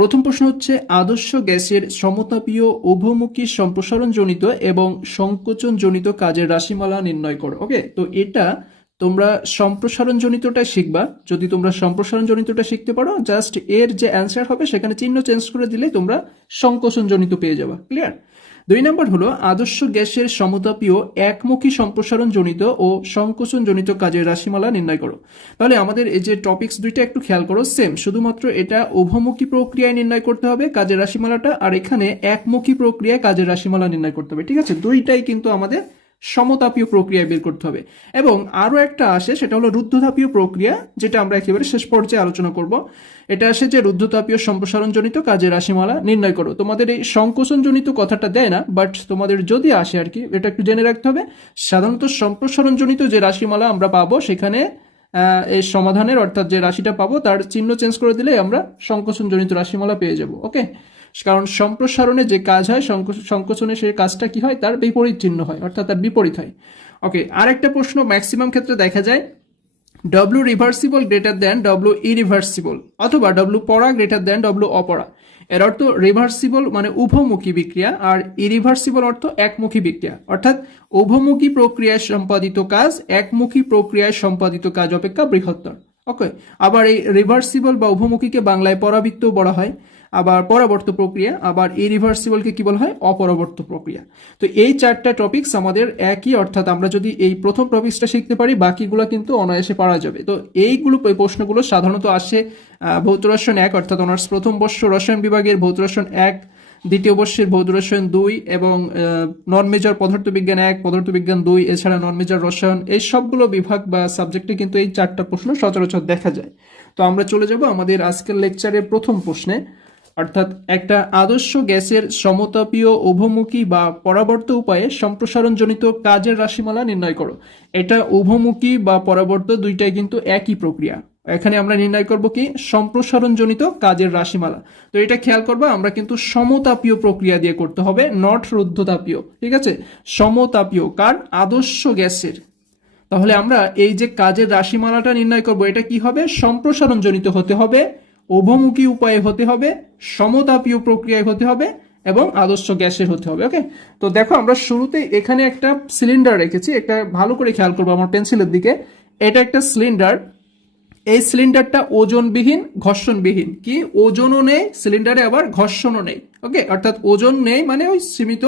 প্রথম প্রশ্ন হচ্ছে আদর্শ গ্যাসের সমতাপীয় উভমুখী সম্প্রসারণজনিত এবং সংকোচনজনিত কাজের রাশিমালা নির্ণয় করো। ওকে, তো এটা তোমরা সম্প্রসারণজনিতটা শিখবা। যদি তোমরা সম্প্রসারণজনিতটা শিখতে পারো, জাস্ট এর যে অ্যান্সার হবে সেখানে চিহ্ন চেঞ্জ করে দিলে তোমরা সংকোচনজনিত পেয়ে যাবা। ক্লিয়ার? 2 নম্বর হলো আদর্শ গ্যাসের সমতাপীয় একমুখী সম্প্রসারণজনিত ও সংকোচনজনিত কাজের রাশিমালা নির্ণয় করো। তাহলে আমাদের এই যে টপিকস দুইটা একটু খেয়াল করো, সেম, শুধুমাত্র এটা উভমুখী প্রক্রিয়ায় নির্ণয় করতে হবে কাজের রাশিমালাটা, আর এখানে একমুখী প্রক্রিয়ায় কাজের রাশিমালা নির্ণয় করতে হবে। ঠিক আছে, দুইটাই কিন্তু আমাদের সমতাপীয় প্রক্রিয়ায় বের করতে হবে। এবং আরো একটা আসে, সেটা হলো রুদ্ধতাপীয় প্রক্রিয়া, যেটা আমরা একেবারে শেষ পর্যায়ে আলোচনা করব। এটা আসে যে রুদ্ধতাপীয় সম্প্রসারণজনিত কাজের রাশিমালা নির্ণয় করো। তোমাদের এই সংকোচনজনিত কথাটা দেয় না, বাট তোমাদের যদি আসে আর কি, এটা একটু জেনে রাখতে হবে। সাধারণত সম্প্রসারণজনিত যে রাশিমালা আমরা পাবো সেখানে এই সমাধানের অর্থাৎ যে রাশিটা পাবো তার চিহ্ন চেঞ্জ করে দিলে আমরা সংকোচনজনিত রাশিমালা পেয়ে যাব। ওকে, কারণ সম্প্রসারণে যে কাজ হয়, সংকোচনে সেই কাজটা কি হয়, তার বিপরীত চিহ্ন হয়, অর্থাৎ তার বিপরীত হয়। ওকে, আরেকটা প্রশ্ন ম্যাক্সিমাম ক্ষেত্রে দেখা যায়, W reversible greater than W irreversible, অথবা ডব্লিউ পড়া গ্রেটার দেন ডব্লিউ অপড়া। এর অর্থ রিভার্সিবল মানে উভমুখী বিক্রিয়া, আর ইরিভার্সিবল অর্থ একমুখী বিক্রিয়া। অর্থাৎ উভমুখী প্রক্রিয়ায় সম্পাদিত কাজ একমুখী প্রক্রিয়ায় সম্পাদিত কাজ অপেক্ষা বৃহত্তর। ওকে, আবার এই রিভার্সিবল বা উভমুখীকে বাংলায় পরাবৃত্ত বলা হয়, আবার পরাবর্ত প্রক্রিয়া, আবার ইরিভার্সিবলকে কি বলা হয়, অপরাবর্ত প্রক্রিয়া। তো এই চারটা টপিকস আমাদের একই, অর্থাৎ আমরা যদি এই প্রথম টপিকসটা শিখতে পারি বাকিগুলো কিন্তু অনায়াসে পারা যাবে। তো এইগুলো প্রশ্নগুলো সাধারণত আসে ভৌত রসায়ন 1 অর্থাৎ অনার্স প্রথম বর্ষ রসায়ন বিভাগের ভৌত রসায়ন 1, দ্বিতীয় বর্ষের ভৌত রসায়ন 2 এবং নন মেজর পদার্থবিজ্ঞান 1, পদার্থবিজ্ঞান 2, এছাড়া নন মেজর রসায়ন, এই সবগুলো বিভাগ বা সাবজেক্টে কিন্তু এই চারটা প্রশ্ন সচরাচর দেখা যায়। তো আমরা চলে যাব আমাদের আজকের লেকচারের প্রথম প্রশ্নে, অর্থাৎ একটা আদর্শ গ্যাসের সমতাপীয় উভমুখী বা পরাবর্ত উপায়ে সম্প্রসারণজনিত কাজের রাশিমালা নির্ণয় করো। এটা উভমুখী বা পরাবর্ত দুইটাই কিন্তু একই প্রক্রিয়া। এখানে আমরা নির্ণয় করব কি, সম্প্রসারণজনিত কাজের রাশিমালা। তো এটা খেয়াল করবা, আমরা কিন্তু সমতাপীয় প্রক্রিয়া দিয়ে করতে হবে, নট রুদ্ধতাপীয়। ঠিক আছে, সমতাপীয় কার, আদর্শ গ্যাসের। তাহলে আমরা এই যে কাজের রাশিমালাটা নির্ণয় করব, এটা কি হবে, সম্প্রসারণজনিত হতে হবে, উভমুখী উপায়ে হতে হবে, সমতাপীয় প্রক্রিয়ায় হতে হবে এবং আদর্শ গ্যাসের হতে হবে। ওকে, তো দেখো আমরা শুরুতে এখানে একটা সিলিন্ডার রেখেছি, এটা ভালো করে খেয়াল করবো আমার পেন্সিলের দিকে। এটা একটা সিলিন্ডার, এই সিলিন্ডারটা ওজনবিহীন ঘর্ষণবিহীন, কি ওজনও নেই সিলিন্ডারে, আবার ঘর্ষণও নেই। ওকে, অর্থাৎ ওজন নেই মানে ওই সীমিত,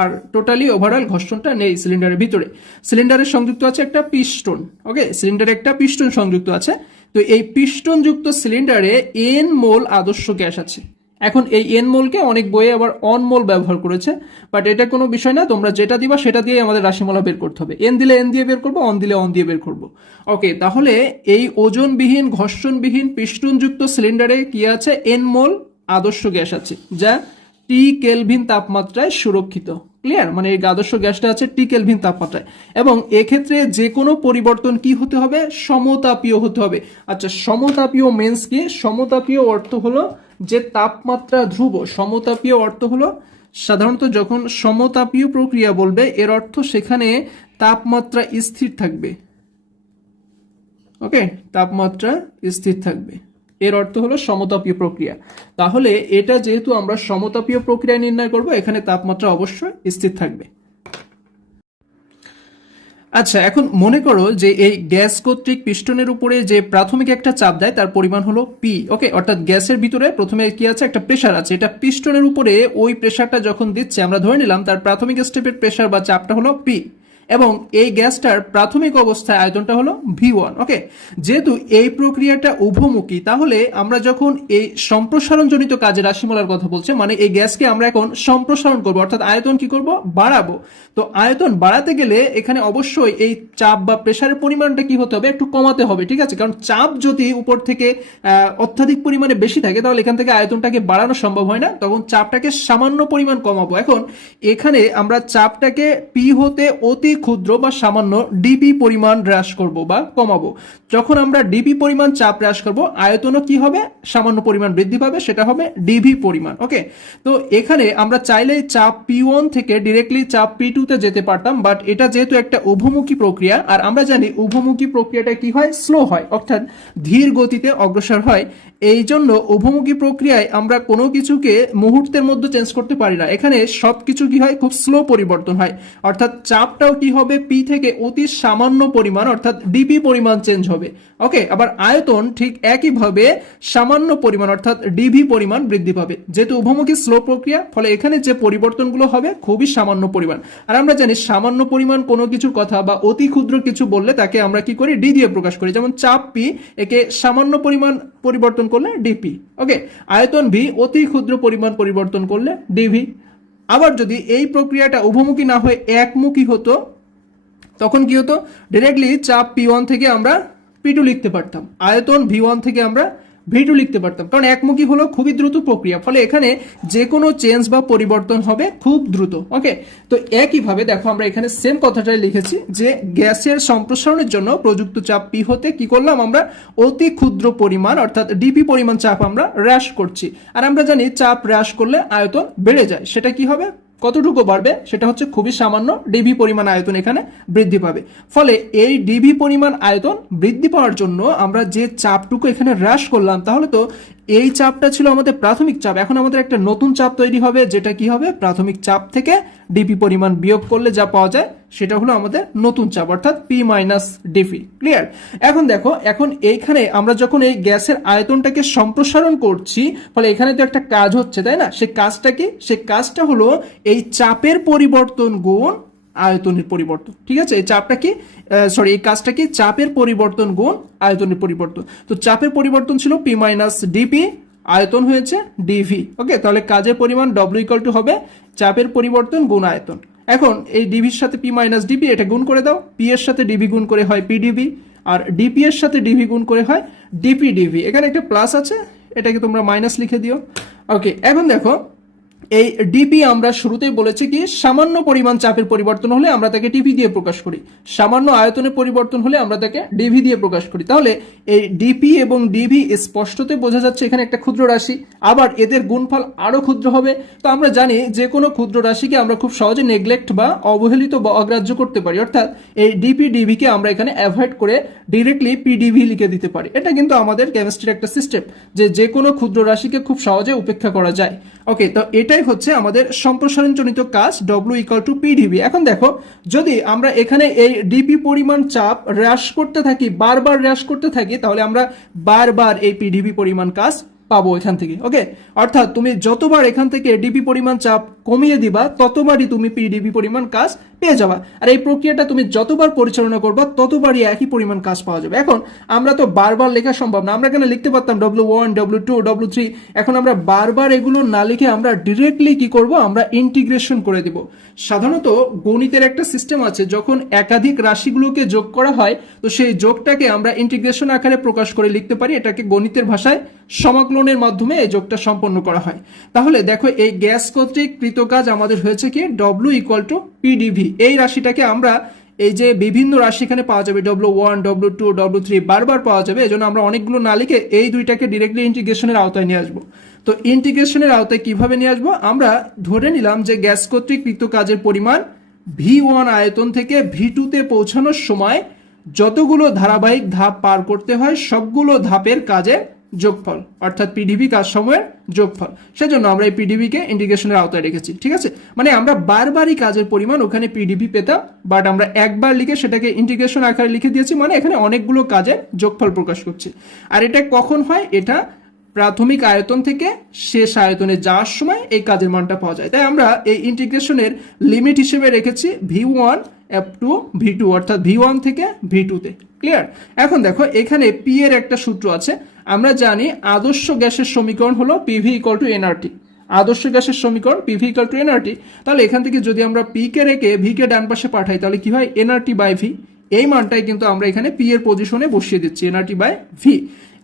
আর টোটালি ওভারঅল ঘর্ষণটা নেই সিলিন্ডারের ভিতরে। সিলিন্ডারের সংযুক্ত আছে একটা পিস্টন। ওকে, সিলিন্ডারে একটা পিস্টন সংযুক্ত আছে। তো এই পিস্টন যুক্ত সিলিন্ডারে এন মোল আদর্শ গ্যাস আছে। এখন এই এন মোলকে অনেক বইয়ে আবার অন মোল ব্যবহার করেছে, বাট এটা কোনো বিষয় না, তোমরা যেটা দিবা সেটা দিয়ে আমাদের রাশিমালা বের করতে হবে। এন দিলে এন দিয়ে বের করবো, অন দিলে অন দিয়ে বের করবো। ওকে, তাহলে এই ওজনবিহীন ঘর্ষণবিহীন পিস্টনযুক্ত সিলিন্ডারে কি আছে, এন মোল আদর্শ গ্যাস আছে, যা টি কেলভিন তাপমাত্রায় সুরক্ষিত। ক্লিয়ার? মানে এই আদর্শ গ্যাসটা আছে টি কেলভিন তাপমাত্রায়, এবং এক্ষেত্রে যে কোনো পরিবর্তন কি হতে হবে, সমতাপীয় হতে হবে। আচ্ছা, সমতাপীয় মিন্স কি? সমতাপীয় অর্থ হলো যে তাপমাত্রা ধ্রুব। সমতাপীয় অর্থ হলো সাধারণত যখন সমতাপীয় প্রক্রিয়া বলবে এর অর্থ সেখানে তাপমাত্রা স্থির থাকবে। ওকে, তাপমাত্রা স্থির থাকবে, এর অর্থ হলো সমতাপীয় প্রক্রিয়া। তাহলে এটা যেহেতু আমরা সমতাপীয় প্রক্রিয়া নির্ণয় করব, এখানে তাপমাত্রা অবশ্যই স্থির থাকবে। আচ্ছা, এখন মনে করো যে এই গ্যাস কর্তৃক পিস্টনের উপরে যে প্রাথমিক একটা চাপ দেয় তার পরিমাণ হলো পি। ওকে, অর্থাৎ গ্যাসের ভিতরে প্রথমে কি আছে, একটা প্রেসার আছে, এটা পিস্টনের উপরে ওই প্রেসারটা যখন দিচ্ছে আমরা ধরে নিলাম তার প্রাথমিক স্টেপের প্রেসার বা চাপটা হলো পি, এবং এই গ্যাসটার প্রাথমিক অবস্থায় আয়তনটা হলো V1। ওকে, যেহেতু এই প্রক্রিয়াটা উভমুখী, তাহলে আমরা যখন এই সম্প্রসারণজনিত কাজের রাশিমালার কথা বলছে, মানে এই গ্যাসকে আমরা এখন সম্প্রসারণ করব, অর্থাৎ আয়তন কি করব, বাড়াবো। তো আয়তন বাড়াতে গেলে এখানে অবশ্যই এই চাপ বা প্রেসারের পরিমাণটা কি হতে হবে, একটু কমাতে হবে। ঠিক আছে, কারণ চাপ যদি উপর থেকে অত্যাধিক পরিমাণে বেশি থাকে তাহলে এখান থেকে আয়তনটাকে বাড়ানো সম্ভব হয় না, তখন চাপটাকে সামান্য পরিমাণ কমাবো। এখন এখানে আমরা চাপটাকে পি হতে অতি ক্ষুদ্র বা সামান্য ডিপি পরিমাণ হ্রাস করব বা কমাবো। যখন আমরা ডিপি পরিমাণ চাপ হ্রাস করব, আয়তনও কি হবে, সামান্য পরিমাণ বৃদ্ধি পাবে, সেটা হবে ডিভি পরিমাণ। ওকে, তো এখানে আমরা চাইলে চাপ P1 থেকে ডিরেক্টলি চাপ P2 তে যেতে পারতাম, বাট এটা যেহেতু একটা উভমুখী প্রক্রিয়া, আর আমরা জানি উভমুখী প্রক্রিয়াটা কি হয়, স্লো হয়, অর্থাৎ ধীর গতিতে অগ্রসর হয়। এই জন্য উভমুখী প্রক্রিয়ায় আমরা কোনো কিছুকে মুহূর্তের মধ্যে চেঞ্জ করতে পারি না। এখানে সব কিছু কি হয়, খুব স্লো পরিবর্তন হয়, অর্থাৎ চাপটাও কি হবে, পি থেকে অতি সামান্য পরিমাণ অর্থাৎ ডিপি পরিমাণ চেঞ্জ হবে। ওকে, আবার আয়তন ঠিক একইভাবে সামান্য পরিমাণ অর্থাৎ ডিভি পরিমাণ বৃদ্ধি পাবে। যেহেতু উভমুখী স্লো প্রক্রিয়া, ফলে এখানে যে পরিবর্তনগুলো হবে খুবই সামান্য পরিমাণ। আর আমরা জানি সামান্য পরিমাণ কোনো কিছুর কথা বা অতি ক্ষুদ্র কিছু বললে তাকে আমরা কি করি, ডি দিয়ে প্রকাশ করি। যেমন চাপ পি, একে সামান্য পরিমাণ পরিবর্তন করলে ডিপি। ওকে, আয়তন ভি, অতি ক্ষুদ্র পরিমাণ পরিবর্তন করলে ডিভি। আবার যদি এই প্রক্রিয়াটা উভমুখী না হয়ে একমুখী হতো, তখন কি হতো, ডিরেক্টলি চাপ P1 থেকে আমরা P2 লিখতে পারতাম, আয়তন V1 থেকে আমরা V2 লিখতে পারতাম, কারণ একমুখী হলো খুবই দ্রুত প্রক্রিয়া, ফলে এখানে যে কোনো চেঞ্জ বা পরিবর্তন হবে খুব দ্রুত। ওকে, তো একইভাবে দেখো আমরা এখানে সেম কথাটাই লিখেছি যে গ্যাসের সম্প্রসারণের জন্য প্রযুক্ত চাপ P হতে কি করলাম, আমরা অতি ক্ষুদ্র পরিমাণ অর্থাৎ ডিপি পরিমাণ চাপ আমরা হ্রাস করছি। আর আমরা জানি চাপ হ্রাস করলে আয়তন বেড়ে যায়, সেটা কি হবে, কতটুকু বাড়বে, সেটা হচ্ছে খুবই সামান্য ডিভি পরিমাণ আয়তন এখানে বৃদ্ধি পাবে। ফলে এই ডিভি পরিমাণ আয়তন বৃদ্ধি পাওয়ার জন্য আমরা যে চাপটুকু এখানে হ্রাস করলাম, তাহলে তো এই চাপটা ছিল আমাদের প্রাথমিক চাপ, এখন আমাদের একটা নতুন চাপ তৈরি হবে, যেটা কি হবে, প্রাথমিক চাপ থেকে ডিপি পরিমাণ বিয়োগ করলে যা পাওয়া যায় সেটা হলো আমাদের নতুন চাপ অর্থাৎ পি মাইনাস ডিপি। ক্লিয়ার? এখন দেখো, এখন এইখানে আমরা যখন এই গ্যাসের আয়তনটাকে সম্প্রসারণ করছি, ফলে এখানে তো একটা কাজ হচ্ছে, তাই না? সেই কাজটা কি, সেই কাজটা হলো এই চাপের পরিবর্তন গুণ আয়তনের পরিবর্তন। ঠিক আছে, এই চাপটা কি, এই কাজটা কি, চাপের পরিবর্তন গুণ আয়তনের পরিবর্তন। তো চাপের পরিবর্তন ছিল পি মাইনাস ডিপি, আয়তন হয়েছে ডিভি। ওকে, তাহলে কাজের পরিমাণ ডব্লিউ ইকুয়াল টু হবে চাপের পরিবর্তন গুণ আয়তন। এখন এই ডিভির সাথে পি মাইনাস ডিপি এটা গুণ করে দাও, পি এর সাথে ডিভি গুণ করে হয় পি ডিভি, আর ডিপি এর সাথে ডিভি গুণ করে হয় ডিপি ডিভি। এখানে একটা প্লাস আছে, এটাকে তোমরা মাইনাস লিখে দিও। ওকে, এখন দেখো এই ডিপি আমরা শুরুতেই বলেছি কি, সামান্য পরিমাণ চাপের পরিবর্তন হলে আমরা তাকে টিপি দিয়ে প্রকাশ করি, সামান্য আয়তনের পরিবর্তন হলে আমরা তাকে ডিভি দিয়ে প্রকাশ করি। তাহলে এই ডিপি এবং ডিভি স্পষ্টতে বোঝা যাচ্ছে এখানে একটা ক্ষুদ্র রাশি, আবার এদের গুণফল আরো ক্ষুদ্র হবে। তো আমরা জানি যে কোনো ক্ষুদ্র রাশিকে আমরা খুব সহজে নেগলেক্ট বা অবহেলিত বা অগ্রাহ্য করতে পারি, অর্থাৎ এই ডিপি ডিভিকে আমরা এখানে অ্যাভয়েড করে ডিরেক্টলি পিডিভি লিখে দিতে পারি। এটা কিন্তু আমাদের কেমিস্ট্রির একটা সিস্টেম, যে কোনো ক্ষুদ্র রাশিকে খুব সহজে উপেক্ষা করা যায়। ওকে, তো এটাই হচ্ছে আমাদের সম্প্রসারণজনিত কাজ, ডব্লিউ ইকুয়াল টু পিডিভি। এখন দেখো, যদি আমরা এখানে এই ডিপি পরিমাণ চাপ হ্রাস করতে থাকি, বারবার হ্রাস করতে থাকি, তাহলে আমরা বারবার এই পিডিভি পরিমাণ কাজ পাবো এখান থেকে। ওকে, অর্থাৎ তুমি যতবার এখান থেকে ডিপি পরিমাণ চাপ কমিয়ে দিবা, ততবারই তুমি পিডিবি পরিমাণ কাজ পেয়ে যাবা। আর এই প্রক্রিয়াটা তুমি যতবার পরিচালনা করবা, ততবারই একই পরিমাণ কাজ পাওয়া যাবে। এখন আমরা তো বারবার লেখা সম্ভব না, আমরা এখানে লিখতে পারতাম W1, W2, W3। এখন আমরা বারবার এগুলো না লিখে আমরা ডিরেক্টলি কি করব, আমরা ইন্টিগ্রেশন করে দিব। সাধারণত গণিতের একটা সিস্টেম আছে, যখন একাধিক রাশিগুলোকে যোগ করা হয়, তো সেই যোগটাকে আমরা ইন্টিগ্রেশন আকারে প্রকাশ করে লিখতে পারি। এটাকে গণিতের ভাষায় সমাকলনের মাধ্যমে এই যোগটা সম্পন্ন করা হয়। তাহলে দেখো, এই গ্যাস কর্তৃক কৃত কাজ আমাদের হয়েছে কি, ডব্লিউ ইকুয়াল টু পিডিভি। এই রাশিটাকে আমরা, এই যে বিভিন্ন রাশি এখানে পাওয়া যাবে, W1, W2, W3 বারবার পাওয়া যাবে, এজন্য আমরা অনেকগুলো না লিখে এই দুইটাকে ডিরেক্টলি ইন্টিগ্রেশনের আওতায় নিয়ে আসবো। তো ইন্টিগ্রেশনের আওতায় কিভাবে নিয়ে আসবো, আমরা ধরে নিলাম যে গ্যাস কর্তৃক কৃত কাজের পরিমাণ V1 আয়তন থেকে V2 তে পৌঁছানোর সময় যতগুলো ধারাবাহিক ধাপ পার করতে হয়, সবগুলো ধাপের কাজের যোগফল, অর্থাৎ পিডিবি কাজ সময়ের যোগফল। সেজন্য আমরা এই পিডিবিকে ইন্টিগ্রেশনের আওতায় রেখেছি। ঠিক আছে, মানে আমরা বারবারই কাজের পরিমাণ ওখানে পিডিবি পেতাম, বাট আমরা একবার লিখে সেটাকে ইন্টিগ্রেশন আকারে লিখে দিয়েছি, মানে এখানে অনেকগুলো কাজের যোগফল প্রকাশ করছে। আর এটা কখন হয়, এটা প্রাথমিক আয়তন থেকে শেষ আয়তনে যাওয়ার সময় এই কাজের মানটা পাওয়া যায়। তাই আমরা এই ইন্টিগ্রেশনের লিমিট হিসেবে রেখেছি V1 আপ টু V2, অর্থাৎ V1 থেকে V2 তে। ক্লিয়ার? এখন দেখো, এখানে পি এর একটা সূত্র আছে। আমরা জানি আদর্শ গ্যাসের সমীকরণ হলো পিভি ইকুয়াল টু এনআরটি। আদর্শ গ্যাসের সমীকরণ পিভি ইকুয়াল টু এনআরটি। তাহলে এখান থেকে যদি আমরা পি কে রেখে ভি কে ডান পাশে পাঠাই, তাহলে কি হয়, এনআরটি বাই ভি। এই মানটাই কিন্তু আমরা এখানে পি এর পজিশনে বসিয়ে দিচ্ছি, এনআরটি বাই ভি।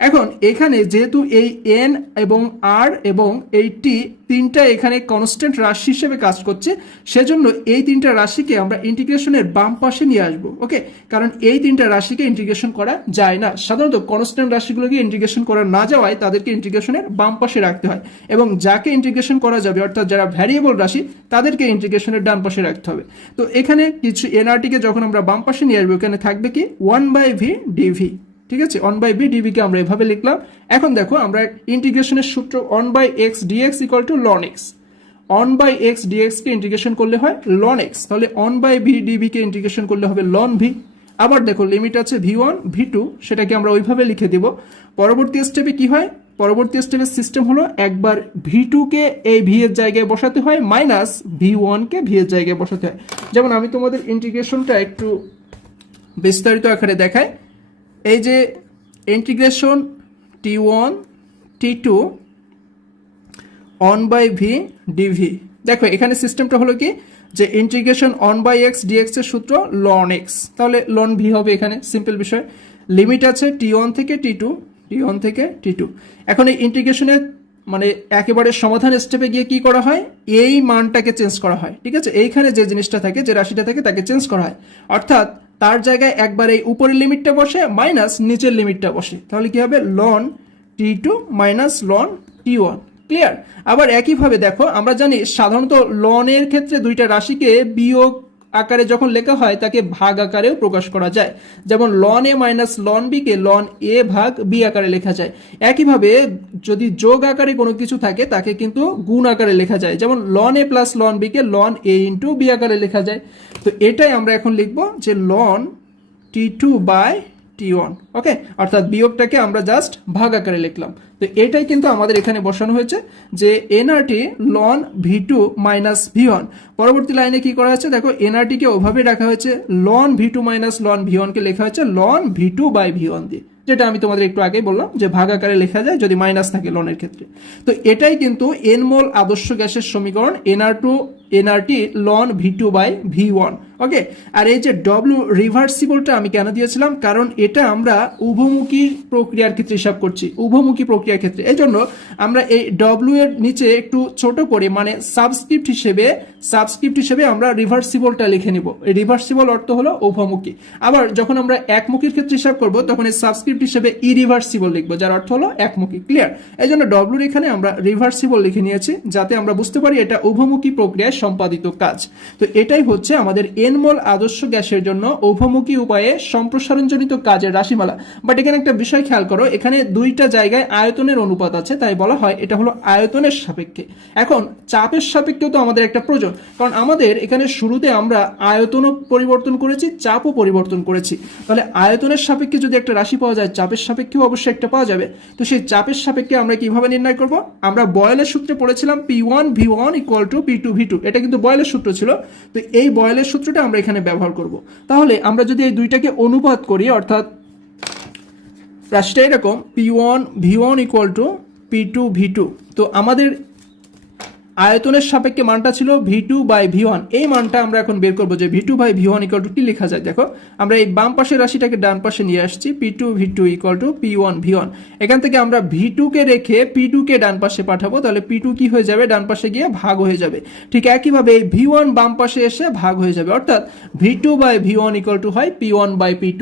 এখন এখানে যেহেতু এই এন এবং আর এবং এই টি তিনটা এখানে কনস্ট্যান্ট রাশি হিসেবে কাজ করছে, সেজন্য এই তিনটা রাশিকে আমরা ইন্টিগ্রেশনের বাম পাশে নিয়ে আসবো। ওকে, কারণ এই তিনটা রাশিকে ইন্টিগ্রেশন করা যায় না, সাধারণত কনস্ট্যান্ট রাশিগুলোকে ইন্টিগ্রেশন করা না যাওয়ায় তাদেরকে ইন্টিগ্রেশনের বাম পাশে রাখতে হয়, এবং যাকে ইন্টিগ্রেশন করা যাবে অর্থাৎ যারা ভ্যারিয়েবল রাশি তাদেরকে ইন্টিগ্রেশনের ডান পাশে রাখতে হবে। তো এখানে কিছু এনআরটিকে যখন আমরা বাম পাশে নিয়ে আসবো, এখানে থাকবে কি 1/v ডিভি। ঠিক আছে, 1/v ডিভি কে আমরা এভাবে লিখলাম। এখন দেখো আমরা ইন্টিগ্রেশনের সূত্র 1/x dx equal to ln x, 1/x dx K integration করলে হয় ln x, তাহলে 1/v ডিভি কে ইন্টিগ্রেশন করলে হবে ln v। আবার দেখো লিমিট আছে v1 v2, সেটাকে আমরা ওইভাবে লিখে দিব। পরবর্তী স্টেপে কি হয়, পরবর্তী স্টেপের সিস্টেম হলো একবার v2 কে এই v এর জায়গায় বসাতে হয়, মাইনাস v1 কে v এর জায়গায় বসাতে হয়। যেমন আমি তোমাদের ইন্টিগ্রেশনটা একটু বিস্তারিত আকারে দেখাই। এই যে integration t1 t2 1/v dv, দেখো এখানে সিস্টেমটা হলো কি যে ইন্টিগ্রেশন 1/x dx এর সূত্র ln x, তাহলে ln v হবে এখানে, সিম্পল বিষয়। লিমিট আছে t1 থেকে t2, t1 থেকে t2। এখন এই ইন্টিগ্রেশনের মানে একেবারে সমাধান স্টেপে গিয়ে কি করা হয়, এই মানটাকে চেঞ্জ করা হয়। ঠিক আছে, এইখানে যে জিনিসটা থাকে, যে রাশিটা থাকে তাকে চেঞ্জ করা হয়, অর্থাৎ তার জায়গায় একবার এই উপরের লিমিটটা বসে মাইনাস নিচের লিমিটটা বসে, তাহলে কি হবে ln t2 minus ln t1। Clear? আবার একইভাবে দেখো আমরা জানি সাধারণত ln এর ক্ষেত্রে দুইটা রাশিকে বিয়োগ আকারে যখন লেখা হয় তাকে ভাগ আকারেও প্রকাশ করা যায়, যেমন ln a minus ln b K ln a ভাগ b আকারে লেখা যায়। একইভাবে যদি যোগ আকারে কোনো কিছু থাকে তাকে কিন্তু গুণ আকারে লেখা যায়, যেমন ln a plus ln b K ln a into b আকারে লেখা যায়। তো এটাই আমরা এখন লিখব যে ln t2 বাই t1। ওকে, অর্থাৎ বিয়োগটাকে আমরা জাস্ট ভাগ আকারে লিখলাম। তো এটাই কিন্তু আমাদের এখানে বসানো হয়েছে যে nRT ln v2 minus v1। পরবর্তী লাইনে কি করা হয়েছে দেখো, এনআরটি কে ওভাবে রাখা হয়েছে ln v2 minus ln v1 কে লেখা হয়েছে ln v2 বাই v1 দিয়ে, যেটা আমি তোমাদের একটু আগেই বললাম যে ভাগ আকারে লেখা যায় যদি মাইনাস থাকে ln এর ক্ষেত্রে। তো এটাই কিন্তু n মোল আদর্শ গ্যাসের সমীকরণ nRT ln v2 by v1। Okay, আর এই যে W রিভার্সিবলটা আমি কেন দিয়েছিলাম, কারণ এটা আমরা উভমুখী প্রক্রিয়ার ক্ষেত্রে হিসাব করছি, উভমুখী প্রক্রিয়ার ক্ষেত্রে। এই জন্য আমরা এই W এর নিচে একটু ছোট করে মানে সাবস্ক্রিপ্ট হিসেবে আমরা রিভার্সিবলটা লিখে নিব। এই রিভার্সিবল অর্থ হলো উভমুখী। আবার যখন আমরা একমুখীর ক্ষেত্রে হিসাব করব তখন এই সাবস্ক্রিপ্ট হিসেবে ইরিভার্সিবল লিখবো, যার অর্থ হলো একমুখী। ক্লিয়ার? এই জন্য W এখানে আমরা রিভার্সিবল লিখে নিয়েছি যাতে আমরা বুঝতে পারি এটা উভমুখী প্রক্রিয়ায় সম্পাদিত কাজ। তো এটাই হচ্ছে আমাদের n মোল আদর্শ গ্যাসের জন্য উভমুখী উপায়ে সম্প্রসারণজনিত কাজের রাশিমালা। বাট এখানে একটা বিষয় খেয়াল করো, এখানে দুইটা জায়গায় আয়তনের অনুপাত আছে, তাই বলা হয় এটা হলো আয়তনের সাপেক্ষে। এখন চাপের সাপেক্ষেও তো আমাদের একটা প্রয়োজন, কারণ আমাদের এখানে শুরুতে আমরা আয়তনও পরিবর্তন করেছি, চাপও পরিবর্তন করেছি। তাহলে আয়তনের সাপেক্ষে যদি একটা রাশি পাওয়া যায়, চাপের সাপেক্ষেও অবশ্যই একটা পাওয়া যাবে। তো সেই চাপের সাপেক্ষে আমরা কিভাবে নির্ণয় করব, আমরা বয়েলের সূত্রে পড়েছিলাম P1 V1 equal to P2 V2, এটা কিন্তু বয়েলের সূত্র ছিল। তো এই বয়েলের সূত্রটা আমরা এখানে ব্যবহার করব। তাহলে আমরা যদি এই দুইটাকে অনুপাত করি, অর্থাৎ রাশিটা এরকম P1 V1 equal to P2 V2, তো আমাদের আয়তনের সাপেক্ষে মানটা ছিল v2 বাই v1। এই মানটা আমরা এখন বের করবো যে v2 by v1 equal to কি লেখা যায়। দেখো আমরা এই বাম পাশের রাশিটাকে ডান পাশে নিয়ে আসছি, p2 v2 equal to p1 v1। এখান থেকে আমরা v2 কে রেখে p2 কে ডান পাশে পাঠাবো, তাহলে p2 কি হয়ে যাবে, ডান পাশে গিয়ে ভাগ হয়ে যাবে। ঠিক একইভাবে এই v1 বাম পাশে এসে ভাগ হয়ে যাবে, অর্থাৎ v2 by v1 equal to হয় p1 বাই p2।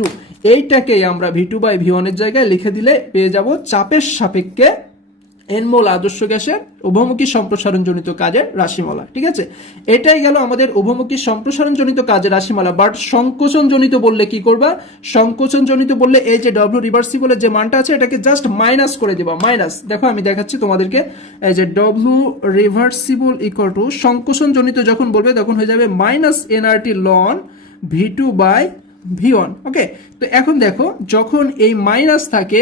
এইটাকেই আমরা v2 বাই v1 এর জায়গায় লিখে দিলে পেয়ে যাব চাপের সাপেক্ষে n মোল আদর্শ গ্যাসের উভমুখী সম্প্রসারণজনিত কাজের রাশিমালা। ঠিক আছে, এটাই গেল আমাদের উভমুখী সম্প্রসারণজনিত কাজের রাশিমালা। বাট সংকোচনজনিত বললে কি করবা, সংকোচনজনিত বললে এই যে W রিভার্সিবলের যে মানটা আছে এটাকে জাস্ট মাইনাস করে দিবা, মাইনাস। দেখো আমি দেখাচ্ছি তোমাদেরকে, এই যে W রিভার্সিবল ইকুয়াল টু সংকোচনজনিত যখন বলবে তখন হয়ে যাবে minus nRT ln v2 by v1। Okay, তো এখন দেখো যখন এই মাইনাস থাকে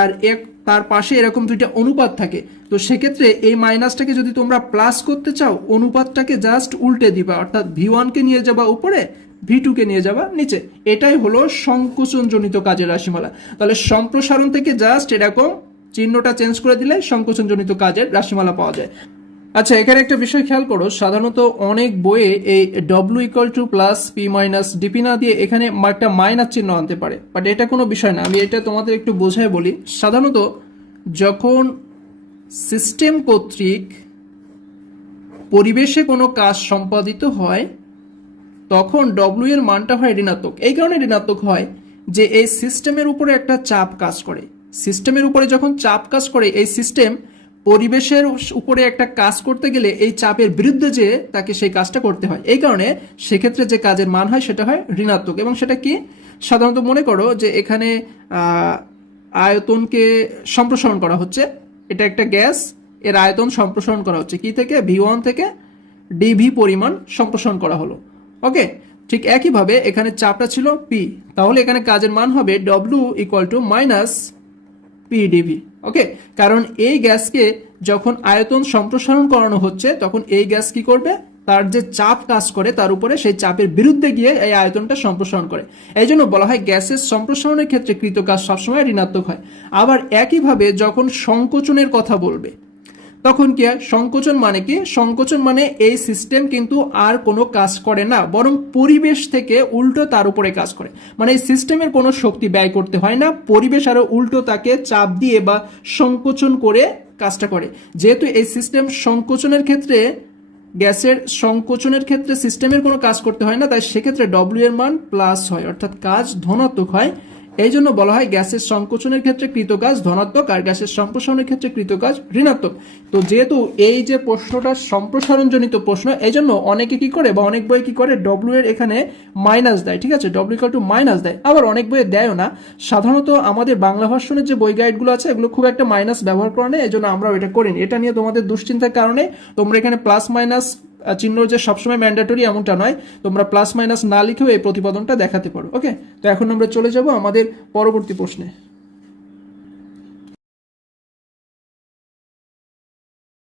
আর তার পাশে এরকম দুইটা অনুপাত থাকে, তো সেক্ষেত্রে এই মাইনাসটাকে যদি তোমরা প্লাস করতে চাও অনুপাতটাকে জাস্ট উল্টে দিবা, অর্থাৎ v1 কে নিয়ে যাবা উপরে, v2 কে নিয়ে যাবা নিচে। এটাই হলো সংকোচনজনিত কাজের রাশিমালা। তাহলে সম্প্রসারণ থেকে জাস্ট এরকম চিহ্নটা চেঞ্জ করে দিলে সংকোচনজনিত কাজের রাশিমালা পাওয়া যায়। আচ্ছা, এখানে একটা বিষয় খেয়াল করো, সাধারণত অনেক বইয়ে এই W equal two plus P minus DP না দিয়ে এখানে একটা মাইনাস চিহ্ন আনতে পারে, বাট এটা কোনো বিষয় না। আমি এটা তোমাদের একটু বোঝায় বলি। সাধারণত যখন সিস্টেম কর্তৃক পরিবেশে কোনো কাজ সম্পাদিত হয় তখন ডব্লিউ এর মানটা হয় ঋণাত্মক। এই কারণে ঋণাত্মক হয় যে এই সিস্টেমের উপরে একটা চাপ কাজ করে। সিস্টেমের উপরে যখন চাপ কাজ করে, এই সিস্টেম পরিবেশের উপরে একটা কাজ করতে গেলে এই চাপের বিরুদ্ধে যে তাকে সেই কাজটা করতে হয়। এই কারণে সেক্ষেত্রে যে কাজের মান হয় সেটা হয় ঋণাত্মক। এবং সেটা কি, সাধারণত মনে করো যে এখানে আয়তনকে সম্প্রসারণ করা হচ্ছে। এটা একটা গ্যাস, এর আয়তন সম্প্রসারণ করা হচ্ছে কি থেকে, V1 থেকে ডিভি পরিমাণ সম্প্রসারণ করা হলো। ওকে, ঠিক একইভাবে এখানে চাপটা ছিল পি, তাহলে এখানে কাজের মান হবে W equal to minus P DV. Okay, কারণ এই গ্যাসকে যখন আয়তন সম্প্রসারণ করানো হচ্ছে তখন এই গ্যাস কি করবে, তার যে চাপ কাজ করে তার উপরে সেই চাপের বিরুদ্ধে গিয়ে এই আয়তনটা সম্প্রসারণ করে। এই জন্য বলা হয় গ্যাসের সম্প্রসারণের ক্ষেত্রে কৃত কাজ সবসময় ঋণাত্মক হয়। আবার একইভাবে যখন সংকোচনের কথা বলবে তখন কি হয়, সংকোচন মানে কি, সংকোচন মানে এই সিস্টেম কিন্তু আর কোনো কাজ করে না, বরং পরিবেশ থেকে উল্টো তার উপরে কাজ করে। মানে এই সিস্টেমের কোনো শক্তি ব্যয় করতে হয় না, পরিবেশ আরো উল্টো তাকে চাপ দিয়ে বা সংকোচন করে কাজটা করে। যেহেতু এই সিস্টেম সংকোচনের ক্ষেত্রে, গ্যাসের সংকোচনের ক্ষেত্রে সিস্টেমের কোনো কাজ করতে হয় না, তাই সেক্ষেত্রে ডব্লিউ এর মান প্লাস হয়, অর্থাৎ কাজ ধনাত্মক হয়। এই জন্য বলা হয় গ্যাসের সংকোচনের ক্ষেত্রে কৃত কাজ ধনাত্মক আর গ্যাসের সম্প্রসারণের ক্ষেত্রে কৃত কাজ ঋণাত্মক। তো যেহেতু এই যে প্রশ্নটা সম্প্রসারণজনিত প্রশ্ন, এই জন্য অনেকে কি করে বা অনেক বই কি করে, ডব্লিউ এর এখানে মাইনাস দেয়। ঠিক আছে, ডব্লিউ ইকুয়াল টু মাইনাস দেয়, আবার অনেক বইয়ে দেয়ও না। সাধারণত আমাদের বাংলা ভার্সনের যে বই গাইডগুলো আছে এগুলো খুব একটা মাইনাস ব্যবহার করে না, এই জন্য আমরাও এটা করিনি। এটা নিয়ে তোমাদের দুশ্চিন্তার কারণে তোমরা এখানে প্লাস মাইনাস চিহ্ন যে সবসময় ম্যান্ডেটরি এমনটা নয়, তোমরা প্লাস মাইনাস না লিখেও এই প্রতিপাদনটা দেখাতে পারো। ওকে, তো এখন আমরা চলে যাব আমাদের পরবর্তী প্রশ্নে।